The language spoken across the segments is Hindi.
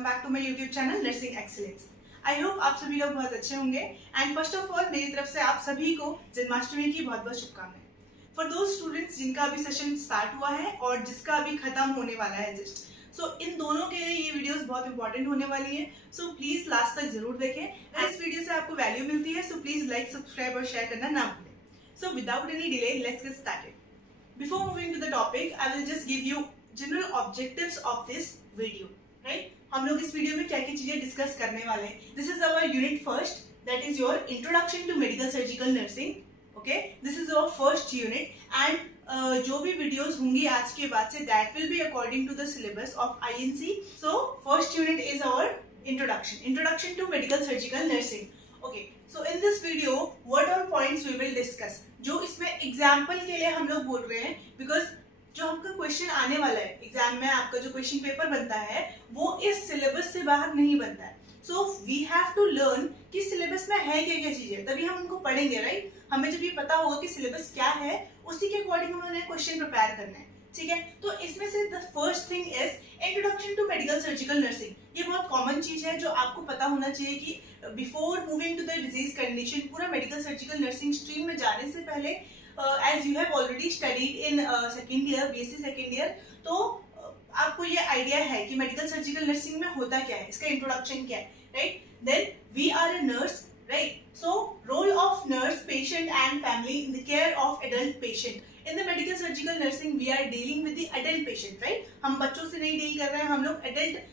Welcome back to my YouTube channel nursing excellence. I hope आप सभी लोग बहुत अच्छे होंगे एंड फर्स्ट ऑफ ऑल मेरी तरफ से आप सभी को जन्माष्टमी की बहुत बहुत शुभकामनाएं। फॉर दोज स्टूडेंट्स जिनका अभी सेशन स्टार्ट हुआ है और जिसका अभी खत्म होने वाला है जस्ट, सो इन दोनों के लिए ये वीडियोस बहुत इंपॉर्टेंट होने वाली है। सो प्लीज लास्ट तक जरूर देखें। इस वीडियो से आपको वैल्यू मिलती है, सो प्लीज लाइक, सब्सक्राइब और शेयर करना ना भूलें। So without any delay let's get started. Before moving to the topic, I will just give you general objectives of this video. Right? हम लोग इस वीडियो में क्या क्या चीजें डिस्कस करने वाले हैं। This is our unit first, that is your introduction to medical surgical nursing. Okay? This is our first unit and जो भी वीडियोस होंगी आज के बाद से that will be according to the syllabus of INC. So first unit is our introduction to medical surgical nursing. Okay, so in this video what all points we will discuss, जो इसमें एग्जाम्पल के लिए हम लोग बोल रहे हैं बिकॉज जो आपका क्वेश्चन आने वाला है एग्जाम में, आपका जो क्वेश्चन पेपर बनता है वो इस सिलेबस से बाहर नहीं बनता है। So we have to learn कि सिलेबस में है क्या क्या चीजें, तभी हम उनको पढ़ेंगे। राइट? हमें जब ये पता होगा कि सिलेबस क्या है उसी के अकॉर्डिंग हमें क्वेश्चन प्रिपेयर करना है। ठीक है, तो इसमें से the first thing is introduction to medical surgical nursing. ये बहुत कॉमन चीज है जो आपको पता होना चाहिए कि before moving to the disease condition, पूरा मेडिकल सर्जिकल नर्सिंग स्ट्रीम में जाने से पहले as you have already studied in second year, BSc second year, तो आपको ये आइडिया है कि मेडिकल सर्जिकल नर्सिंग में होता क्या है, इसका इंट्रोडक्शन क्या है। Right? Then we are a nurse, right? So role of nurse, patient and family in the care of adult patient. In the medical surgical nursing we are dealing with the adult patient, right? हम बच्चों से नहीं डील कर रहे हैं, हम लोग adult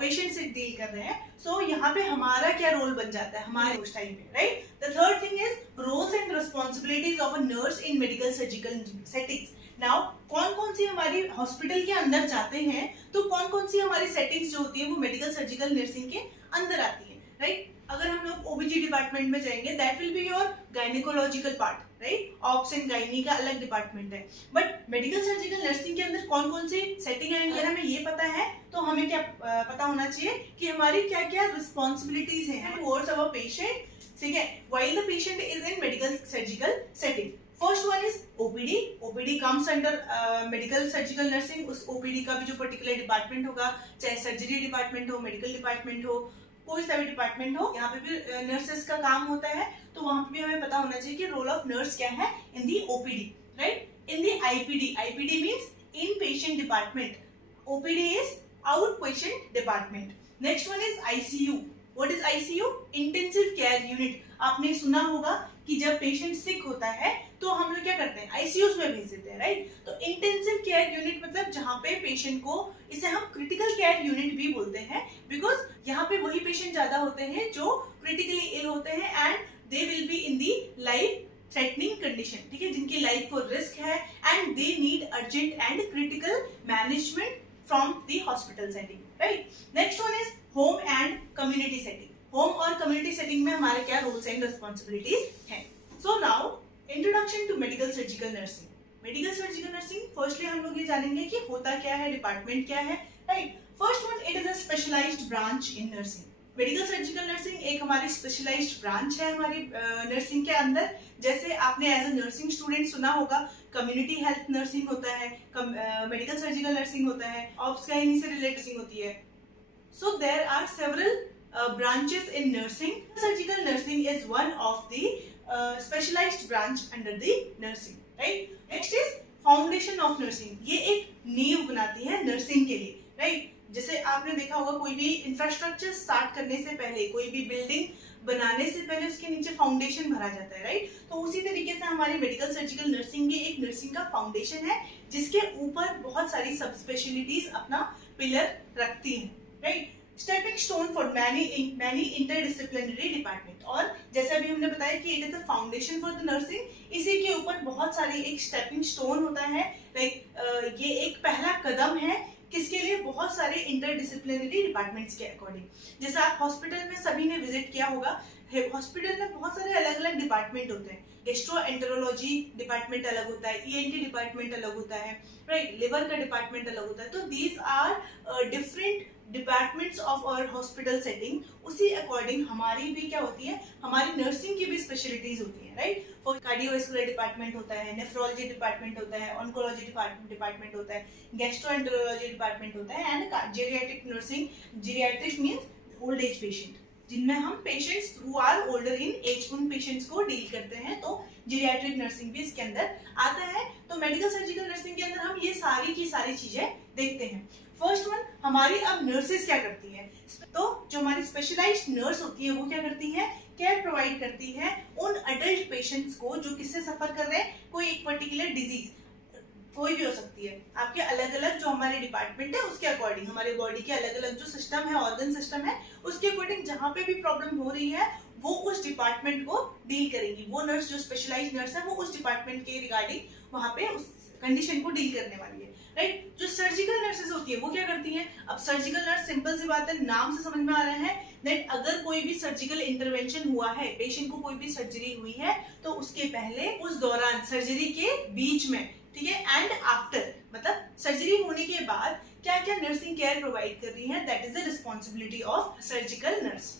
पेशेंट से डील कर रहे हैं। सो यहाँ पे हमारा क्या रोल बन जाता है हमारे उस टाइम पे। Right? The third thing is roles and responsibilities of a nurse in medical surgical settings. Now कौन कौन सी हमारी हॉस्पिटल के अंदर जाते हैं, तो कौन कौन सी हमारी सेटिंग्स जो होती है वो मेडिकल सर्जिकल नर्सिंग के अंदर आती है। राइट? अगर हम लोग ओबीजी डिपार्टमेंट में जाएंगे that will be your gynaecological part. Right? Ops and gynae का अलग डिपार्टमेंट है, बट मेडिकल सर्जिकल नर्सिंग के अंदर कौन कौन सी सेटिंग है अगर हमें ये पता है तो हमें क्या पता होना चाहिए कि हमारी क्या क्या रिस्पॉन्सिबिलिटीज हैं टुवर्ड्स अवर पेशेंट। ठीक है, while the patient is in medical surgical setting. First one is OPD. OPD comes under medical surgical nursing. उस ओपीडी का भी जो पर्टिकुलर डिपार्टमेंट होगा, चाहे सर्जरी डिपार्टमेंट हो, मेडिकल डिपार्टमेंट हो, कोई सा भी डिपार्टमेंट हो, यहाँ पे भी नर्सेस का काम होता है, तो वहां पे भी हमें पता होना चाहिए कि रोल ऑफ नर्स क्या है in the OPD. Right? In the IPD, IPD means in patient department, OPD is out patient department. Next one is ICU. What is ICU? Intensive care unit. आपने सुना होगा कि जब पेशेंट सिक होता है तो हम लोग क्या करते हैं, आईसीयूज में भेज देते हैं। राइट? तो इंटेंसिव केयर यूनिट मतलब जहाँ पे पेशेंट को, इसे हम क्रिटिकल केयर यूनिट भी बोलते हैं बिकॉज यहाँ पे वही पेशेंट ज्यादा होते हैं जो क्रिटिकली इल होते हैं and they will be in the life threatening condition. ठीक है, जिनकी लाइफ को रिस्क है and they need urgent and critical management from the hospital setting. Right? Next one is home and community setting. Home और कम्युनिटी सेटिंग में हमारे क्या रोल्स एंड रिस्पॉन्सिबिलिटीज हैं। So now introduction to medical surgical nursing. Medical surgical nursing firstly हम लोग ये जानेंगे कि होता क्या है, डिपार्टमेंट क्या है। Right? First one, it is a specialised branch in nursing. Medical surgical nursing एक हमारी स्पेशलाइज्ड ब्रांच है हमारी नर्सिंग के अंदर। जैसे आपने एज अ नर्सिंग स्टूडेंट सुना होगा कम्युनिटी हेल्थ नर्सिंग होता है, मेडिकल सर्जिकल नर्सिंग होता है, ऑप्स गायनी से रिलेटेड होती है। So there are several branches in nursing. Surgical nursing is one of the specialized branch under the nursing. Right? Next is foundation of nursing. ये एक नींव बनाती है नर्सिंग के लिए। राइट? जैसे आपने देखा होगा कोई भी इंफ्रास्ट्रक्चर स्टार्ट करने से पहले, कोई भी बिल्डिंग बनाने से पहले उसके नीचे फाउंडेशन भरा जाता है। राइट? तो उसी तरीके से हमारी मेडिकल सर्जिकल नर्सिंग भी एक नर्सिंग का फाउंडेशन है जिसके ऊपर बहुत सारी सब स्पेशलिटीज अपना पिलर रखती हैं। Right? Stepping stone for many interdisciplinary department. और जैसा भी हमने बताया कि it is the foundation for the nursing, इसी के ऊपर बहुत सारी एक स्टेपिंग स्टोन होता है। लाइक ये एक पहला कदम है किसके लिए, बहुत सारे इंटरडिसिप्लिनरी डिपार्टमेंट्स के अकॉर्डिंग। जैसे आप हॉस्पिटल में सभी ने विजिट किया होगा, हॉस्पिटल में बहुत सारे अलग अलग डिपार्टमेंट होते हैं। गेस्ट्रोएंटेरोलॉजी डिपार्टमेंट अलग होता है, ईएनटी डिपार्टमेंट अलग होता है, राइट? लिवर का डिपार्टमेंट अलग होता है। तो these are different departments of our hospital setting, उसी अकॉर्डिंग हमारी भी क्या होती है, हमारी नर्सिंग की भी स्पेशलिटीज होती है, राइट। फॉर कार्डियोवैस्कुलर डिपार्टमेंट होता है, नेफ्रोलॉजी डिपार्टमेंट होता है, ऑन्कोलॉजी डिपार्टमेंट होता है, गैस्ट्रोएंटेरोलॉजी डिपार्टमेंट होता है, and geriatric nursing, geriatric means old age patient, जिनमें हम patients who are older in age, उन पेशेंट्स को डील करते हैं, तो जीरियाट्रिक नर्सिंग भी इसके अंदर आता है। तो मेडिकल सर्जिकल नर्सिंग के अंदर हम ये सारी की सारी चीजें देखते हैं। फर्स्ट वन, हमारी अब नर्सेस क्या करती हैं, तो जो हमारी स्पेशलाइज्ड नर्स होती है वो क्या करती है, केयर प्रोवाइड करती है उन अडल्ट पेशेंट्स को जो किससे सफर कर रहे हैं, कोई एक पर्टिकुलर डिजीज, कोई भी हो सकती है, आपके अलग अलग जो हमारे डिपार्टमेंट है उसके अकॉर्डिंग, हमारे बॉडी के अलग अलग जो सिस्टम है, ऑर्गन सिस्टम है, उसके अकॉर्डिंग जहां पे भी प्रॉब्लम हो रही है वो उस डिपार्टमेंट को डील करेगी। वो नर्स जो स्पेशलाइज्ड नर्स है वो उस डिपार्टमेंट के रिगार्डिंग वहां पे उस कंडीशन को डील करने वाली है, राइट। जो सर्जिकल नर्सेस होती है वो क्या करती हैं, अब सर्जिकल नर्स सिंपल सी बात है, नाम से समझ में आ रहा है दैट अगर कोई भी सर्जिकल इंटरवेंशन हुआ है, पेशेंट को कोई भी सर्जरी हुई है, तो उसके पहले, उस दौरान, सर्जरी के बीच में, ठीक है, एंड आफ्टर, मतलब सर्जरी होने के बाद क्या क्या नर्सिंग केयर प्रोवाइड कर रही है, that is the responsibility of surgical nurse.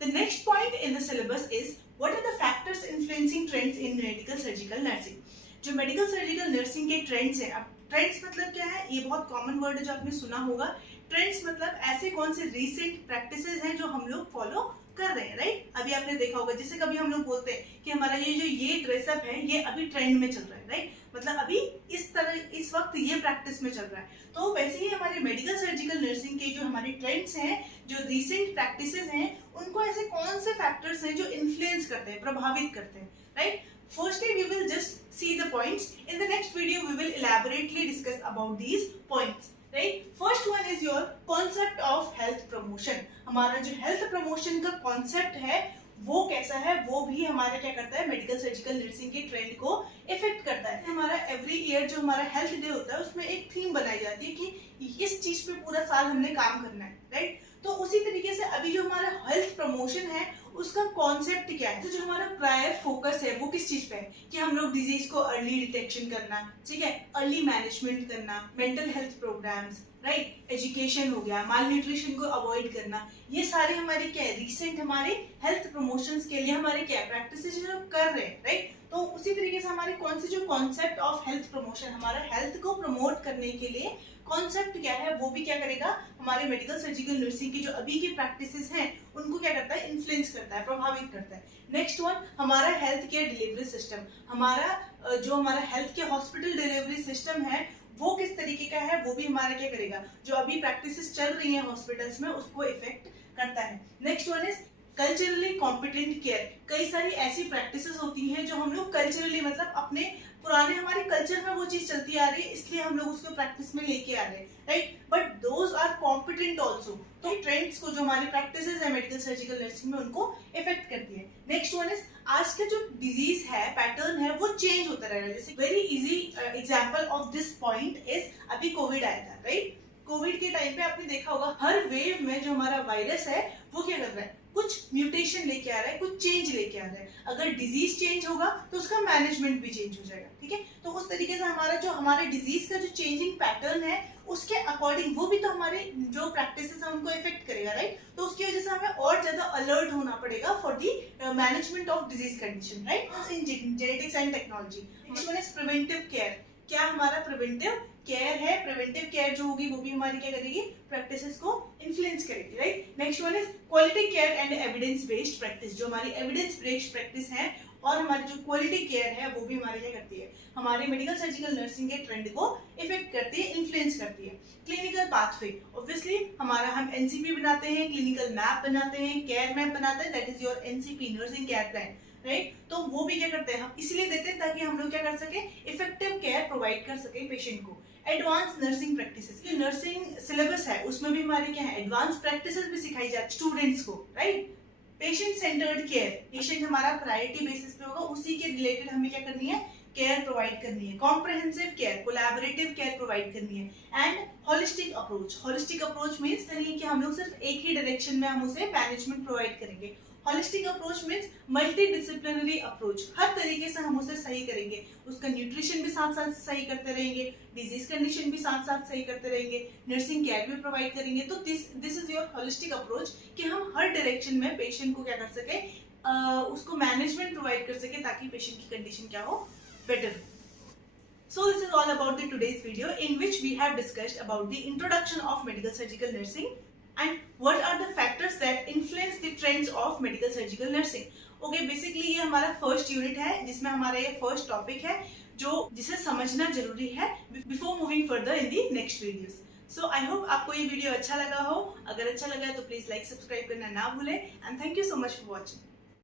The next point in the syllabus is what are the factors influencing trends in medical surgical nursing. जो मेडिकल सर्जिकल नर्सिंग के ट्रेंड्स हैं, अब ट्रेंड्स मतलब क्या है, ये बहुत कॉमन वर्ड है जो आपने सुना होगा। ट्रेंड्स मतलब ऐसे कौन से रीसेंट प्रैक्टिसेस हैं जो हम लोग फॉलो कर रहे हैं, राइट। अभी आपने देखा होगा, जैसे कभी हम लोग बोलते हैं कि हमारा ये ड्रेसअप है ये अभी ट्रेंड में चल रहा है, राइट, मतलब अभी इस तरह इस वक्त ये प्रैक्टिस में चल रहा है। तो वैसे ही हमारे मेडिकल सर्जिकल नर्सिंग के जो हमारे ट्रेंड्स हैं, जो रीसेंट प्रैक्टिसेस हैं, उनको ऐसे कौन से फैक्टर्स हैं जो इन्फ्लुएंस करते हैं, प्रभावित करते हैं, right. Firstly, we will just see the points. In the next video, we will elaborately discuss about these points. Right? First one is your concept of health promotion. हमारा जो health promotion का concept है, वो कैसा है, वो भी हमारा क्या करता है, मेडिकल सर्जिकल नर्सिंग के ट्रेंड को इफेक्ट करता है। हमारा एवरी ईयर जो हमारा हेल्थ डे होता है उसमें एक थीम बनाई जाती है कि इस चीज पे पूरा साल हमने काम करना है, राइट। तो उसी तरीके से अभी जो हमारा हेल्थ प्रमोशन है उसका कॉन्सेप्ट क्या है, तो जो हमारा प्रायर फोकस है वो किस चीज पे है, कि हम लोग डिजीज को अर्ली डिटेक्शन करना, ठीक है, अर्ली मैनेजमेंट करना, mental health programmes, right, education हो गया, माल न्यूट्रिशन को अवॉइड करना, ये सारे हमारे क्या है, रिसेंट हमारे हेल्थ प्रमोशंस के लिए हमारे क्या प्रैक्टिसेस जो कर रहे हैं, राइट। तो उसी तरीके से हमारे कौन से जो कॉन्सेप्ट ऑफ हेल्थ प्रमोशन, हमारा हेल्थ को प्रमोट करने के लिए कॉन्सेप्ट क्या है, वो भी क्या करेगा, हमारे मेडिकल सर्जिकल नर्सिंग की जो अभी की प्रैक्टिसेस हैं उनको क्या करता है, इन्फ्लुएंस करता है, प्रभावित करता है। नेक्स्ट वन, हमारा हेल्थ केयर डिलीवरी सिस्टम, हमारा जो हमारा हेल्थ के हॉस्पिटल डिलीवरी सिस्टम है वो किस तरीके का है, वो भी हमारा क्या करेगा, जो अभी प्रैक्टिसेस चल रही हैं हॉस्पिटल्स में उसको इफेक्ट करता है। Next one is culturally competent care. कई सारी ऐसी प्रैक्टिसेस होती हैं जो हम लोग कल्चरली, मतलब अपने पुराने हमारे कल्चर में वो चीज चलती आ रही है इसलिए हम लोग उसको प्रैक्टिस में लेके आ रहे हैं, right, but those are competent also. तो ट्रेंड्स को जो हमारी प्रैक्टिसेस है मेडिकल सर्जिकल नर्सिंग में उनको इफेक्ट करती है। नेक्स्ट वन इज आज का जो डिजीज है, पैटर्न है, वो चेंज होता रहेगा। जैसे very easy example of this point is अभी कोविड आया था, राइट। कोविड के टाइम पे आपने देखा होगा हर वेव में जो हमारा वायरस है वो क्या कर रहा है, कुछ म्यूटेशन लेके आ रहा है, कुछ चेंज लेके आ रहा है। अगर डिजीज चेंज होगा तो उसका मैनेजमेंट भी चेंज हो जाएगा, ठीक है। तो उस तरीके से हमारा जो हमारे डिजीज का जो चेंजिंग पैटर्न है उसके अकॉर्डिंग वो भी तो हमारे जो प्रैक्टिसेस है उनको इफेक्ट करेगा, राइट। तो उसकी वजह से हमें और ज्यादा अलर्ट होना पड़ेगा for the management of disease condition, right. In genetics and technology, next one is preventive care. क्या हमारा प्रिवेंटिव केयर है, प्रिवेंटिव केयर जो होगी वो भी हमारी क्या करेगी, प्रैक्टिसेस को इन्फ्लुएंस करेगी, right. Next one is quality care and evidence based practice. जो हमारी एविडेंस बेस्ड प्रैक्टिस है और हमारी जो क्वालिटी केयर है वो भी हमारी क्या करती है, हमारे मेडिकल सर्जिकल नर्सिंग के ट्रेंड को इफेक्ट करती है, इन्फ्लुएंस करती है। क्लिनिकल पाथवे, ऑब्वियसली हमारा हम एनसीपी बनाते हैं, क्लिनिकल मैप बनाते हैं, केयर मैप बनाते हैं, that is your NCP, nursing care plan, right. तो वो भी क्या करते हैं, हम इसलिए देते हैं ताकि हम लोग क्या कर सके, इफेक्टिव केयर प्रोवाइड कर सके पेशेंट को। एडवांस नर्सिंग प्रैक्टिसेस, जो नर्सिंग सिलेबस है उसमें भी हमारे क्या है, एडवांस प्रैक्टिसेस भी सिखाई जाती स्टूडेंट्स को, right. Patient centred care, patient हमारा प्रायोरिटी बेसिस पे होगा, उसी के रिलेटेड हमें क्या करनी है, केयर प्रोवाइड करनी है, comprehensive care, collaborative care provide करनी है and holistic approach. Holistic approach means नहीं कि हम लोग सिर्फ एक ही डायरेक्शन में हम उसे मैनेजमेंट प्रोवाइड करेंगे। Holistic approach means multi disciplinary approach, हर तरीके से हम उसे सही करेंगे, उसका न्यूट्रिशन भी साथ साथ सही करते रहेंगे, डिजीज कंडीशन भी साथ साथ सही करते रहेंगे, नर्सिंग केयर भी प्रोवाइड करेंगे। तो this is your holistic approach कि हम हर डायरेक्शन में पेशेंट को क्या कर सके, उसको मैनेजमेंट प्रोवाइड कर सके ताकि पेशेंट की कंडीशन क्या हो, बेटर हो। So this is all about the today's video in which we have discussed about the introduction of medical surgical nursing and what are the factors that influence the trends of medical surgical nursing. Okay, basically ये हमारा फर्स्ट यूनिट है जिसमें हमारा ये फर्स्ट टॉपिक है जो जिसे समझना जरूरी है before moving further in the next videos. So I hope आपको ये वीडियो अच्छा लगा हो। अगर अच्छा लगा तो प्लीज लाइक सब्सक्राइब करना ना भूलें and thank you so much for watching.